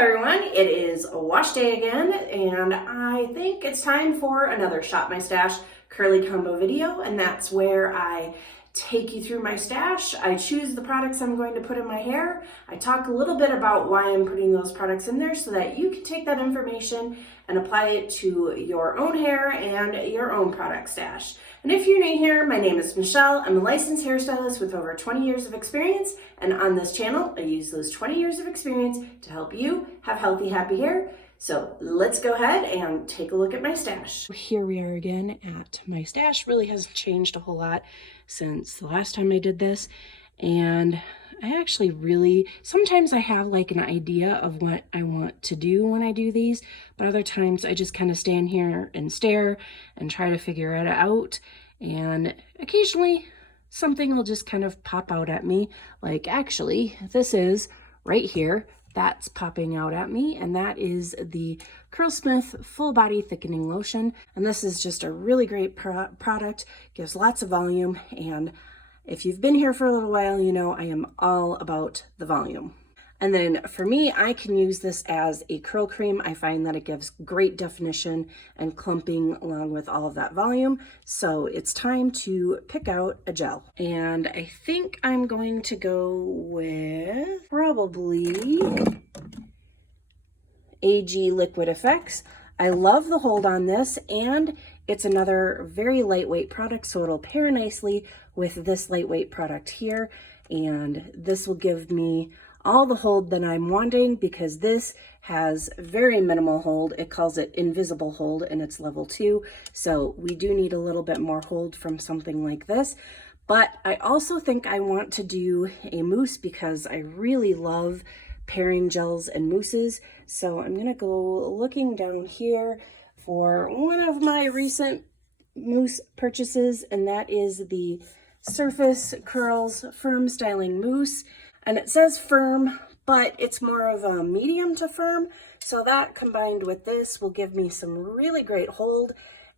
everyone, it is wash day again, and I think it's time for another Shop My Stash curly combo video, and that's where I take you through my stash. I choose the products I'm going to put in my hair. I talk a little bit about why I'm putting those products in there so that you can take that information and apply it to your own hair and your own product stash. And if you're new here, my name is Michelle. I'm a licensed hairstylist with over 20 years of experience, and on this channel, I use those 20 years of experience to help you have healthy, happy hair. So let's go ahead and take a look at my stash. Here we are again at my stash. Really hasn't changed a whole lot since the last time I did this. And I actually really, sometimes I have like an idea of what I want to do when I do these, but other times I just kind of stand here and stare and try to figure it out. And occasionally something will just kind of pop out at me. Like actually, this is right here. That's popping out at me, and that is the Curlsmith Full Body Thickening Lotion. And this is just a really great product, gives lots of volume, and if you've been here for a little while, you know I am all about the volume. And then for me, I can use this as a curl cream. I find that it gives great definition and clumping along with all of that volume. So it's time to pick out a gel. And I think I'm going to go with probably AG Liquid Effects. I love the hold on this, and it's another very lightweight product, so it'll pair nicely with this lightweight product here. And this will give me all the hold that I'm wanting because this has very minimal hold. It calls it invisible hold, and it's level 2. So we do need a little bit more hold from something like this. But I also think I want to do a mousse because I really love pairing gels and mousses. So I'm gonna go looking down here for one of my recent mousse purchases, and that is the Surface Curls Firm Styling Mousse. And it says firm, but it's more of a medium to firm. So that combined with this will give me some really great hold.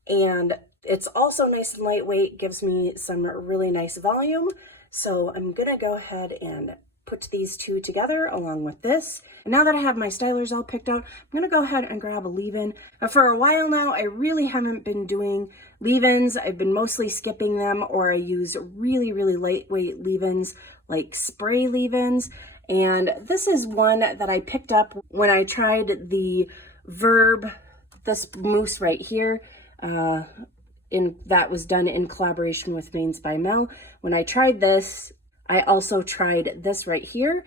And it's also nice and lightweight, gives me some really nice volume. So I'm gonna go ahead and put these two together along with this. And now that I have my stylers all picked out, I'm gonna go ahead and grab a leave-in. For a while now, I really haven't been doing leave-ins. I've been mostly skipping them, or I use really, really lightweight leave-ins like spray leave-ins. And this is one that I picked up when I tried the Verb, this mousse right here. That was done in collaboration with Mains by Mel. When I tried this, I also tried this right here.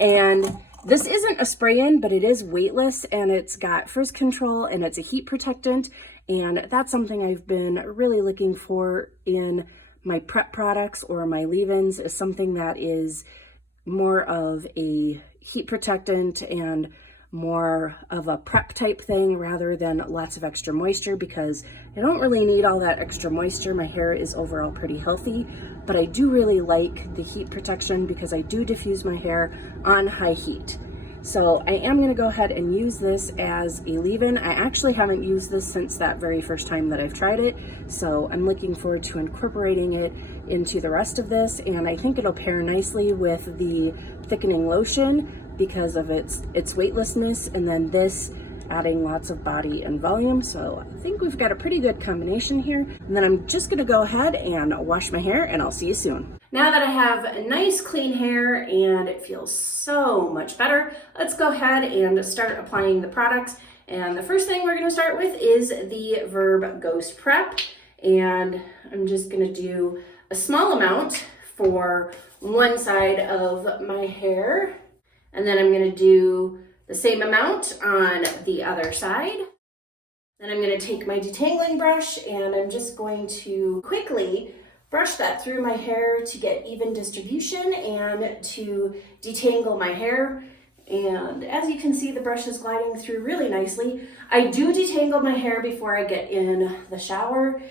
And this isn't a spray-in, but it is weightless, and it's got frizz control, and it's a heat protectant. And that's something I've been really looking for in my prep products or my leave-ins, is something that is more of a heat protectant and more of a prep type thing rather than lots of extra moisture, because I don't really need all that extra moisture. My hair is overall pretty healthy, but I do really like the heat protection because I do diffuse my hair on high heat. So I am gonna go ahead and use this as a leave-in. I actually haven't used this since that very first time that I've tried it. So I'm looking forward to incorporating it into the rest of this. And I think it'll pair nicely with the thickening lotion because of its weightlessness, and then this adding lots of body and volume. So I think we've got a pretty good combination here. And then I'm just gonna go ahead and wash my hair, and I'll see you soon. Now that I have nice clean hair and it feels so much better, let's go ahead and start applying the products. And the first thing we're gonna start with is the Verb Ghost Prep. And I'm just gonna do a small amount for one side of my hair. And then I'm gonna do the same amount on the other side. Then I'm gonna take my detangling brush, and I'm just going to quickly brush that through my hair to get even distribution and to detangle my hair. And as you can see, the brush is gliding through really nicely. I do detangle my hair before I get in the shower.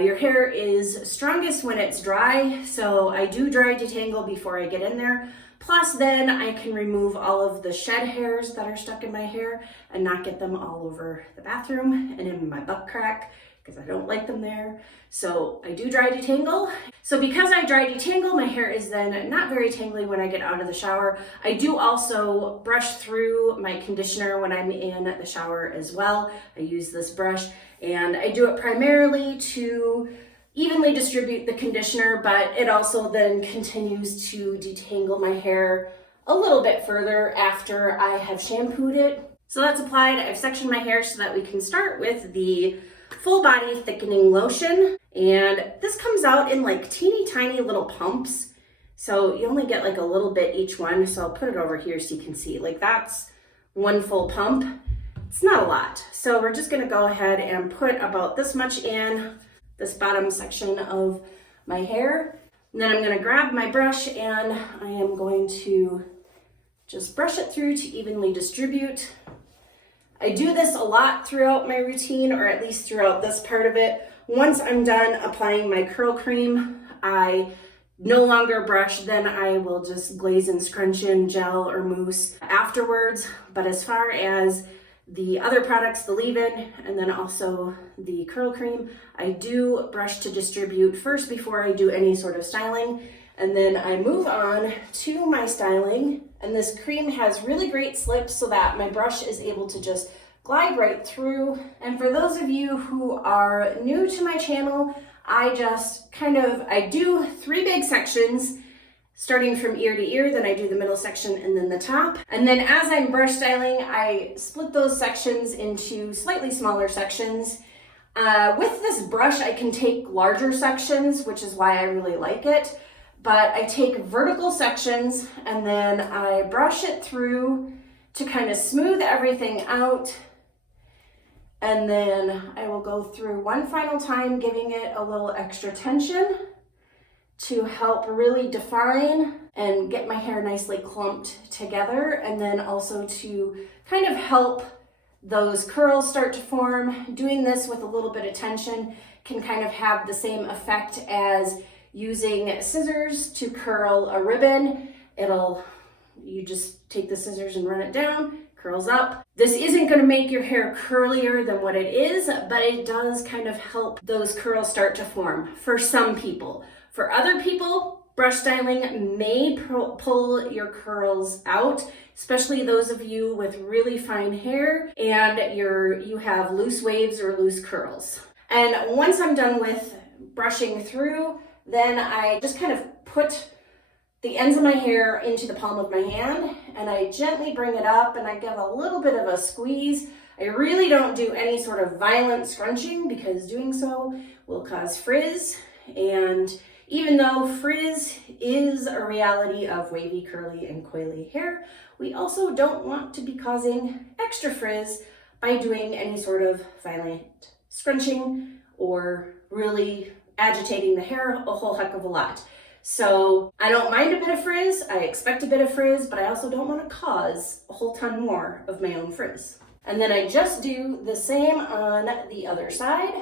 Your hair is strongest when it's dry, so I do dry detangle before I get in there. Plus then I can remove all of the shed hairs that are stuck in my hair and not get them all over the bathroom and in my butt crack. because I don't like them there. So I do dry detangle. So because I dry detangle, my hair is then not very tangly when I get out of the shower. I do also brush through my conditioner when I'm in the shower as well. I use this brush, and I do it primarily to evenly distribute the conditioner, but it also then continues to detangle my hair a little bit further after I have shampooed it. So that's applied. I've sectioned my hair so that we can start with the full body thickening lotion. And this comes out in like teeny tiny little pumps. So you only get like a little bit each one. So I'll put it over here so you can see. Like that's one full pump. It's not a lot. So we're just gonna go ahead and put about this much in this bottom section of my hair. And then I'm gonna grab my brush and I am going to just brush it through to evenly distribute. I do this a lot throughout my routine, or at least throughout this part of it. Once I'm done applying my curl cream, I no longer brush, then I will just glaze and scrunch in gel or mousse afterwards. But as far as the other products, the leave-in, and then also the curl cream, I do brush to distribute first before I do any sort of styling. And then I move on to my styling. And this cream has really great slips so that my brush is able to just glide right through. And for those of you who are new to my channel, I do 3 big sections, starting from ear to ear, then I do the middle section and then the top. And then as I'm brush styling, I split those sections into slightly smaller sections. With this brush, I can take larger sections, which is why I really like it. But I take vertical sections and then I brush it through to kind of smooth everything out. And then I will go through one final time, giving it a little extra tension to help really define and get my hair nicely clumped together. And then also to kind of help those curls start to form. Doing this with a little bit of tension can kind of have the same effect as using scissors to curl a ribbon. You just take the scissors and run it down, curls up. This isn't gonna make your hair curlier than what it is, but it does kind of help those curls start to form for some people. For other people, brush styling may pull your curls out, especially those of you with really fine hair and you have loose waves or loose curls. And once I'm done with brushing through, then I just kind of put the ends of my hair into the palm of my hand and I gently bring it up and I give a little bit of a squeeze. I really don't do any sort of violent scrunching because doing so will cause frizz. And even though frizz is a reality of wavy, curly, and coily hair, we also don't want to be causing extra frizz by doing any sort of violent scrunching or really agitating the hair a whole heck of a lot. So I don't mind a bit of frizz, I expect a bit of frizz, but I also don't want to cause a whole ton more of my own frizz. And then I just do the same on the other side.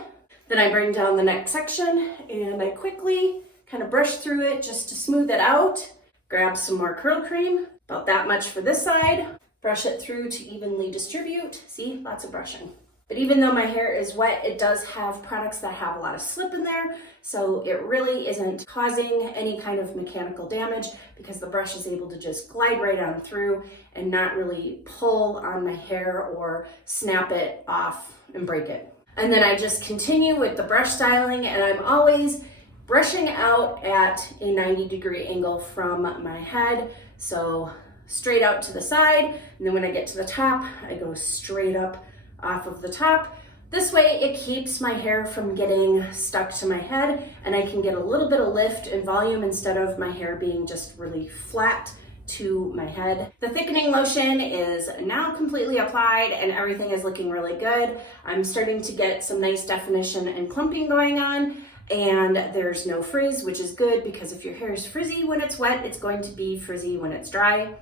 Then I bring down the next section and I quickly kind of brush through it just to smooth it out. Grab some more curl cream, about that much for this side. Brush it through to evenly distribute. See, lots of brushing. But even though my hair is wet, it does have products that have a lot of slip in there, so it really isn't causing any kind of mechanical damage because the brush is able to just glide right on through and not really pull on my hair or snap it off and break it. And then I just continue with the brush styling, and I'm always brushing out at a 90-degree angle from my head, so straight out to the side, and then when I get to the top, I go straight up off of the top. This way it keeps my hair from getting stuck to my head and I can get a little bit of lift and volume instead of my hair being just really flat to my head. The thickening lotion is now completely applied and everything is looking really good. I'm starting to get some nice definition and clumping going on, and there's no frizz, which is good because if your hair is frizzy when it's wet, it's going to be frizzy when it's dry,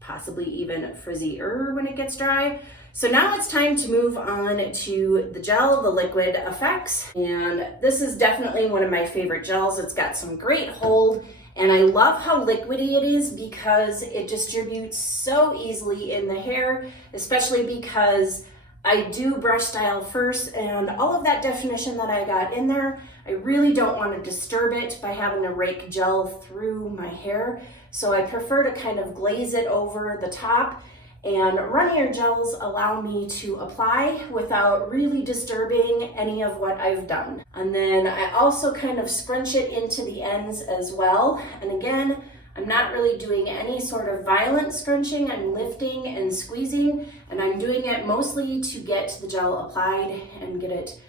possibly even frizzier when it gets dry. So now it's time to move on to the gel, the liquid effects. And this is definitely one of my favorite gels. It's got some great hold and I love how liquidy it is because it distributes so easily in the hair, especially because I do brush style first, and all of that definition that I got in there, I really don't want to disturb it by having to rake gel through my hair. So I prefer to kind of glaze it over the top, and runnier gels allow me to apply without really disturbing any of what I've done. And then I also kind of scrunch it into the ends as well. And again, I'm not really doing any sort of violent scrunching. I'm lifting and squeezing, and I'm doing it mostly to get the gel applied and get it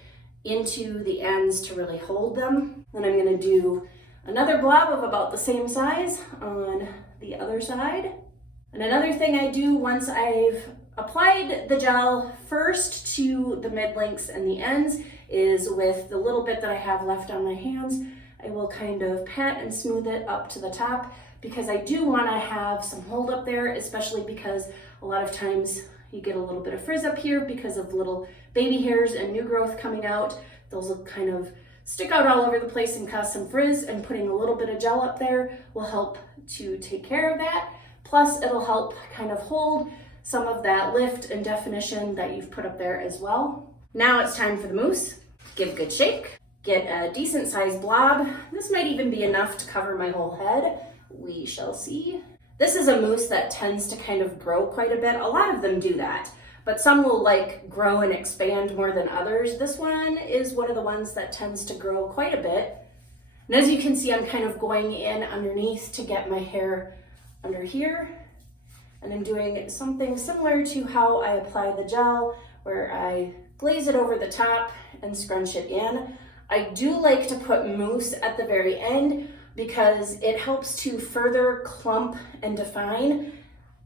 into the ends to really hold them. Then I'm gonna do another blob of about the same size on the other side. And another thing I do once I've applied the gel first to the mid-lengths and the ends is with the little bit that I have left on my hands, I will kind of pat and smooth it up to the top, because I do want to have some hold up there, especially because a lot of times you get a little bit of frizz up here because of little baby hairs and new growth coming out. Those will kind of stick out all over the place and cause some frizz, and putting a little bit of gel up there will help to take care of that. Plus it'll help kind of hold some of that lift and definition that you've put up there as well. Now it's time for the mousse. Give a good shake, get a decent sized blob. This might even be enough to cover my whole head. We shall see. This is a mousse that tends to kind of grow quite a bit. A lot of them do that, but some will like grow and expand more than others. This one is one of the ones that tends to grow quite a bit. And as you can see, I'm kind of going in underneath to get my hair under here. And I'm doing something similar to how I apply the gel, where I glaze it over the top and scrunch it in. I do like to put mousse at the very end because it helps to further clump and define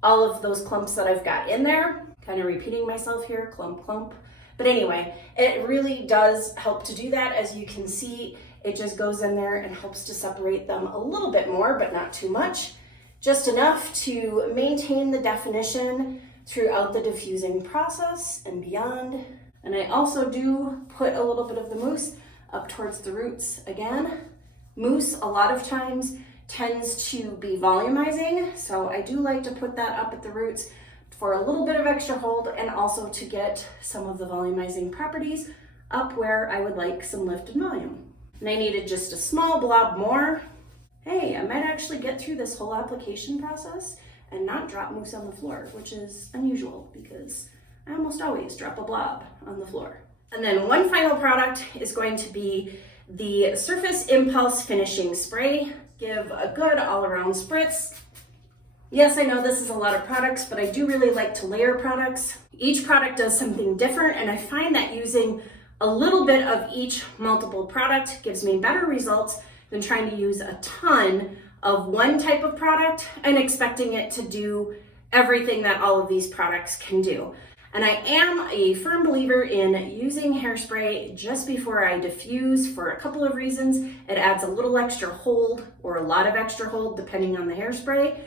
all of those clumps that I've got in there. Kind of repeating myself here, clump, clump. But anyway, it really does help to do that. As you can see, it just goes in there and helps to separate them a little bit more, but not too much. Just enough to maintain the definition throughout the diffusing process and beyond. And I also do put a little bit of the mousse up towards the roots again. Mousse a lot of times tends to be volumizing, so I do like to put that up at the roots for a little bit of extra hold, and also to get some of the volumizing properties up where I would like some lift and volume. And I needed just a small blob more. Hey, I might actually get through this whole application process and not drop mousse on the floor, which is unusual because I almost always drop a blob on the floor. And then one final product is going to be the Surface Impulse Finishing Spray. Give a good all-around spritz. Yes, I know this is a lot of products, but I do really like to layer products. Each product does something different, and I find that using a little bit of each multiple product gives me better results than trying to use a ton of one type of product and expecting it to do everything that all of these products can do. And I am a firm believer in using hairspray just before I diffuse for a couple of reasons. It adds a little extra hold, or a lot of extra hold depending on the hairspray.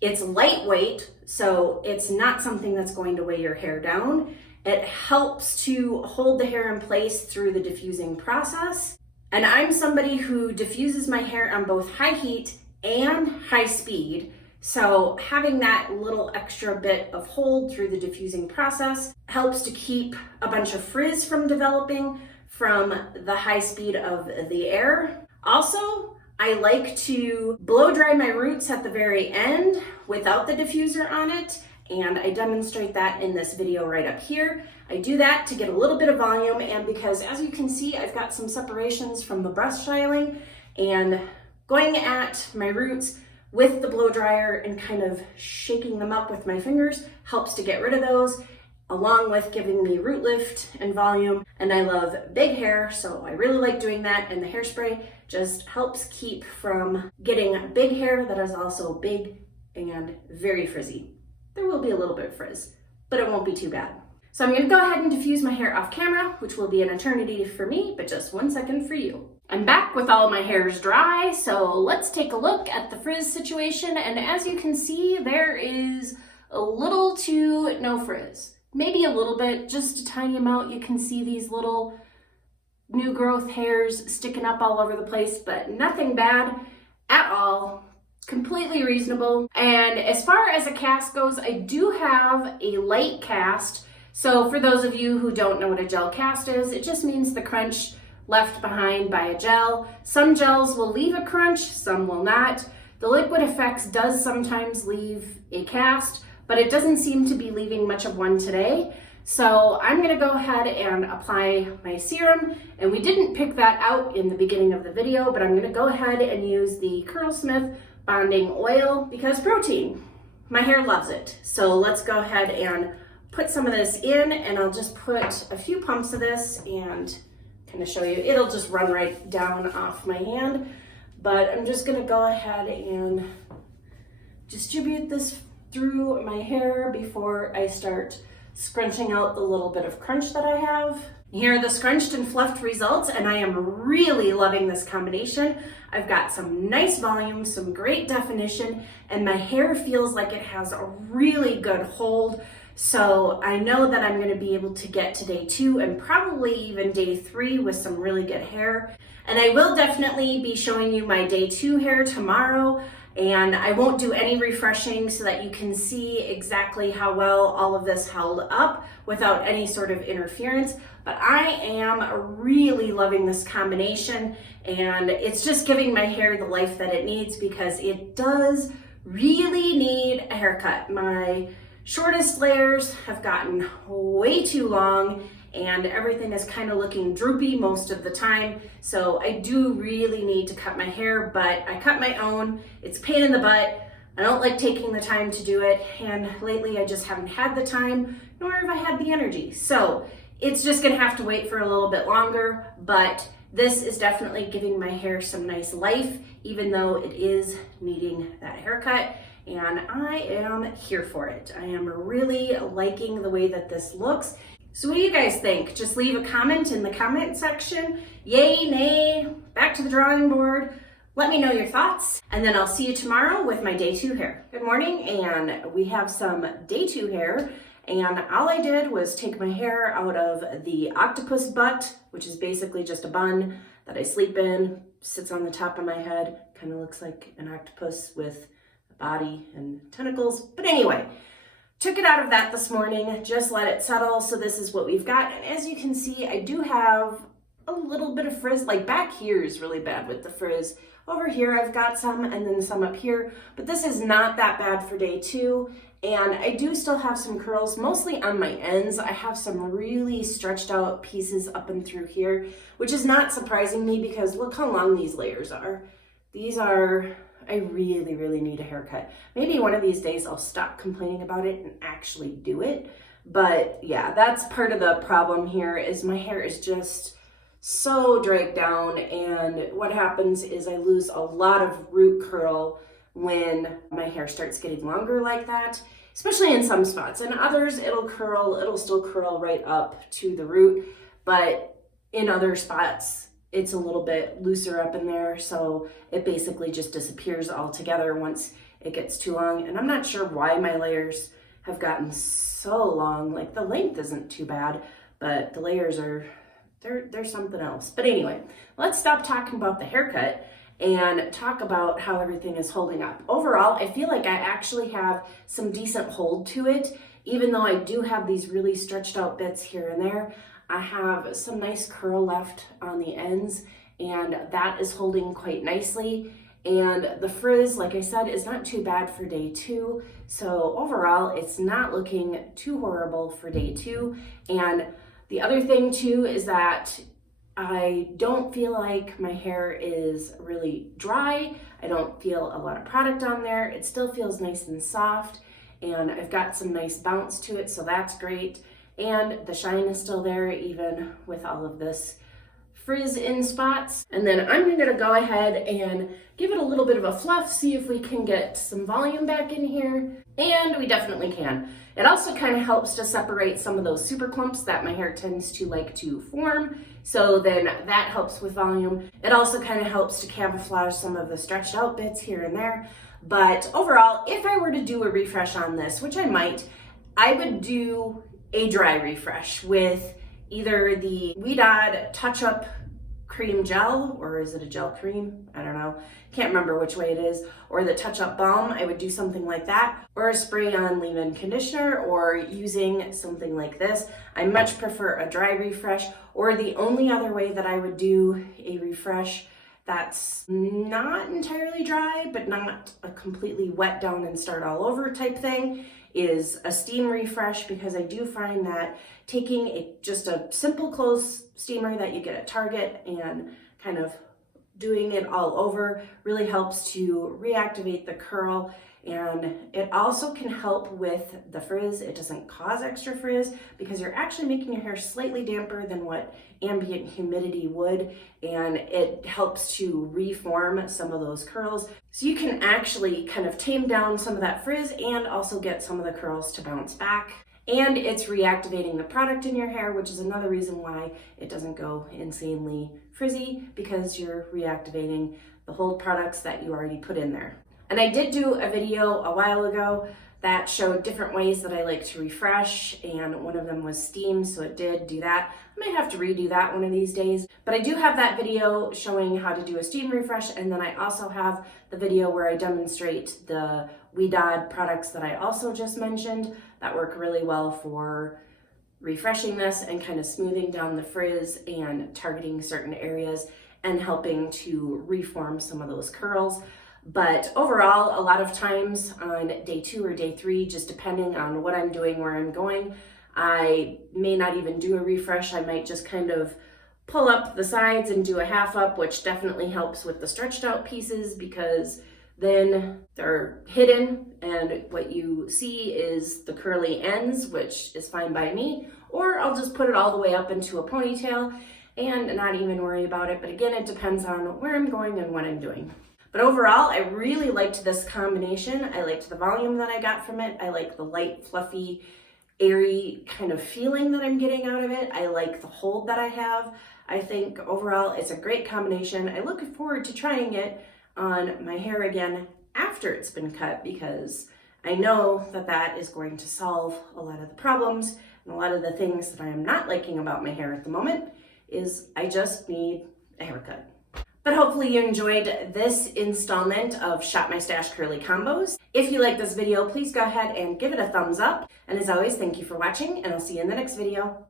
It's lightweight, so it's not something that's going to weigh your hair down. It helps to hold the hair in place through the diffusing process. And I'm somebody who diffuses my hair on both high heat and high speed. So having that little extra bit of hold through the diffusing process helps to keep a bunch of frizz from developing from the high speed of the air. Also, I like to blow dry my roots at the very end without the diffuser on it, and I demonstrate that in this video right up here. I do that to get a little bit of volume, and because as you can see, I've got some separations from the brush styling, and going at my roots with the blow dryer and kind of shaking them up with my fingers helps to get rid of those, along with giving me root lift and volume. And I love big hair, so I really like doing that, and the hairspray just helps keep from getting big hair that is also big and very frizzy. There will be a little bit of frizz, but it won't be too bad. So I'm gonna go ahead and diffuse my hair off camera, which will be an eternity for me, but just 1 second for you. I'm back with all my hairs dry, so let's take a look at the frizz situation. And as you can see, there is a little to no frizz. Maybe a little bit, just a tiny amount. You can see these little new growth hairs sticking up all over the place, but nothing bad at all. Completely reasonable. And as far as a cast goes, I do have a light cast So for those of you who don't know what a gel cast is, it just means the crunch left behind by a gel. Some gels will leave a crunch, some will not. The Liquid Effects does sometimes leave a cast, but it doesn't seem to be leaving much of one today. So I'm gonna go ahead and apply my serum, and we didn't pick that out in the beginning of the video, but I'm gonna go ahead and use the Curlsmith bonding oil because protein. My hair loves it. So let's go ahead and put some of this in, and I'll just put a few pumps of this and kind of show you. It'll just run right down off my hand, but I'm just gonna go ahead and distribute this through my hair before I start scrunching out the little bit of crunch that I have. Here are the scrunched and fluffed results, and I am really loving this combination. I've got some nice volume, some great definition, and my hair feels like it has a really good hold. So I know that I'm gonna be able to get to day 2 and probably even day 3 with some really good hair. And I will definitely be showing you my day 2 hair tomorrow, and I won't do any refreshing so that you can see exactly how well all of this held up without any sort of interference. But I am really loving this combination, and it's just giving my hair the life that it needs because it does really need a haircut. My shortest layers have gotten way too long, and everything is kind of looking droopy most of the time. So I do really need to cut my hair, but I cut my own. It's a pain in the butt. I don't like taking the time to do it, and lately I just haven't had the time, nor have I had the energy. So it's just gonna have to wait for a little bit longer, but this is definitely giving my hair some nice life, even though it is needing that haircut, and I am here for it. I am really liking the way that this looks. So what do you guys think? Just leave a comment in the comment section. Yay, nay, back to the drawing board. Let me know your thoughts, and then I'll see you tomorrow with my day 2 hair. Good morning, and we have some day 2 hair, and all I did was take my hair out of the octopus butt, which is basically just a bun that I sleep in, sits on the top of my head, kind of looks like an octopus with a body and tentacles. But anyway, took it out of that this morning, just let it settle. So this is what we've got. And as you can see, I do have a little bit of frizz. Like back here is really bad with the frizz. Over here, I've got some, and then some up here, but this is not that bad for day 2. And I do still have some curls, mostly on my ends. I have some really stretched out pieces up and through here, which is not surprising me because look how long these layers are. These are, I really, really need a haircut. Maybe one of these days I'll stop complaining about it and actually do it. But yeah, that's part of the problem here is my hair is just so dragged down, and what happens is I lose a lot of root curl when my hair starts getting longer like that, especially in some spots. In others, it'll still curl right up to the root, but in other spots, it's a little bit looser up in there, so it basically just disappears altogether once it gets too long. And I'm not sure why my layers have gotten so long. Like the length isn't too bad, but the layers are, they're something else. But anyway, let's stop talking about the haircut and talk about how everything is holding up. Overall, I feel like I actually have some decent hold to it, even though I do have these really stretched out bits here and there. I have some nice curl left on the ends, and that is holding quite nicely. And the frizz, like I said, is not too bad for day 2. So overall, it's not looking too horrible for day 2. And the other thing too is that I don't feel like my hair is really dry. I don't feel a lot of product on there. It still feels nice and soft, and I've got some nice bounce to it, so that's great. And the shine is still there even with all of this frizz in spots. And then I'm gonna go ahead and give it a little bit of a fluff, see if we can get some volume back in here. And we definitely can. It also kind of helps to separate some of those super clumps that my hair tends to like to form. So then that helps with volume. It also kind of helps to camouflage some of the stretched out bits here and there. But overall, if I were to do a refresh on this, which I might, I would do a dry refresh with either the Weedod Touch Up cream gel, or is it a gel cream? I don't know. Can't remember which way it is. Or the touch-up balm, I would do something like that. Or a spray-on leave-in conditioner, or using something like this. I much prefer a dry refresh, or the only other way that I would do a refresh that's not entirely dry, but not a completely wet down and start all over type thing, is a steam refresh, because I do find that taking just a simple clothes steamer that you get at Target and kind of doing it all over really helps to reactivate the curl, and it also can help with the frizz. It doesn't cause extra frizz because you're actually making your hair slightly damper than what ambient humidity would, and it helps to reform some of those curls. So you can actually kind of tame down some of that frizz and also get some of the curls to bounce back. And it's reactivating the product in your hair, which is another reason why it doesn't go insanely frizzy, because you're reactivating the whole products that you already put in there. And I did do a video a while ago that showed different ways that I like to refresh, and one of them was steam, so it did do that. I might have to redo that one of these days, but I do have that video showing how to do a steam refresh, and then I also have the video where I demonstrate the Wedod products that I also just mentioned that work really well for refreshing this and kind of smoothing down the frizz and targeting certain areas and helping to reform some of those curls. But overall, a lot of times on day 2 or day 3, just depending on what I'm doing, where I'm going, I may not even do a refresh. I might just kind of pull up the sides and do a half up, which definitely helps with the stretched out pieces, because then they're hidden and what you see is the curly ends, which is fine by me. Or I'll just put it all the way up into a ponytail and not even worry about it. But again, it depends on where I'm going and what I'm doing. But overall, I really liked this combination. I liked the volume that I got from it. I like the light, fluffy, airy kind of feeling that I'm getting out of it. I like the hold that I have. I think overall it's a great combination. I look forward to trying it on my hair again after it's been cut, because I know that that is going to solve a lot of the problems and a lot of the things that I am not liking about my hair at the moment. Is I just need a haircut. But hopefully you enjoyed this installment of Shop My Stash Curly Combos. If you like this video, please go ahead and give it a thumbs up. And as always, thank you for watching, and I'll see you in the next video.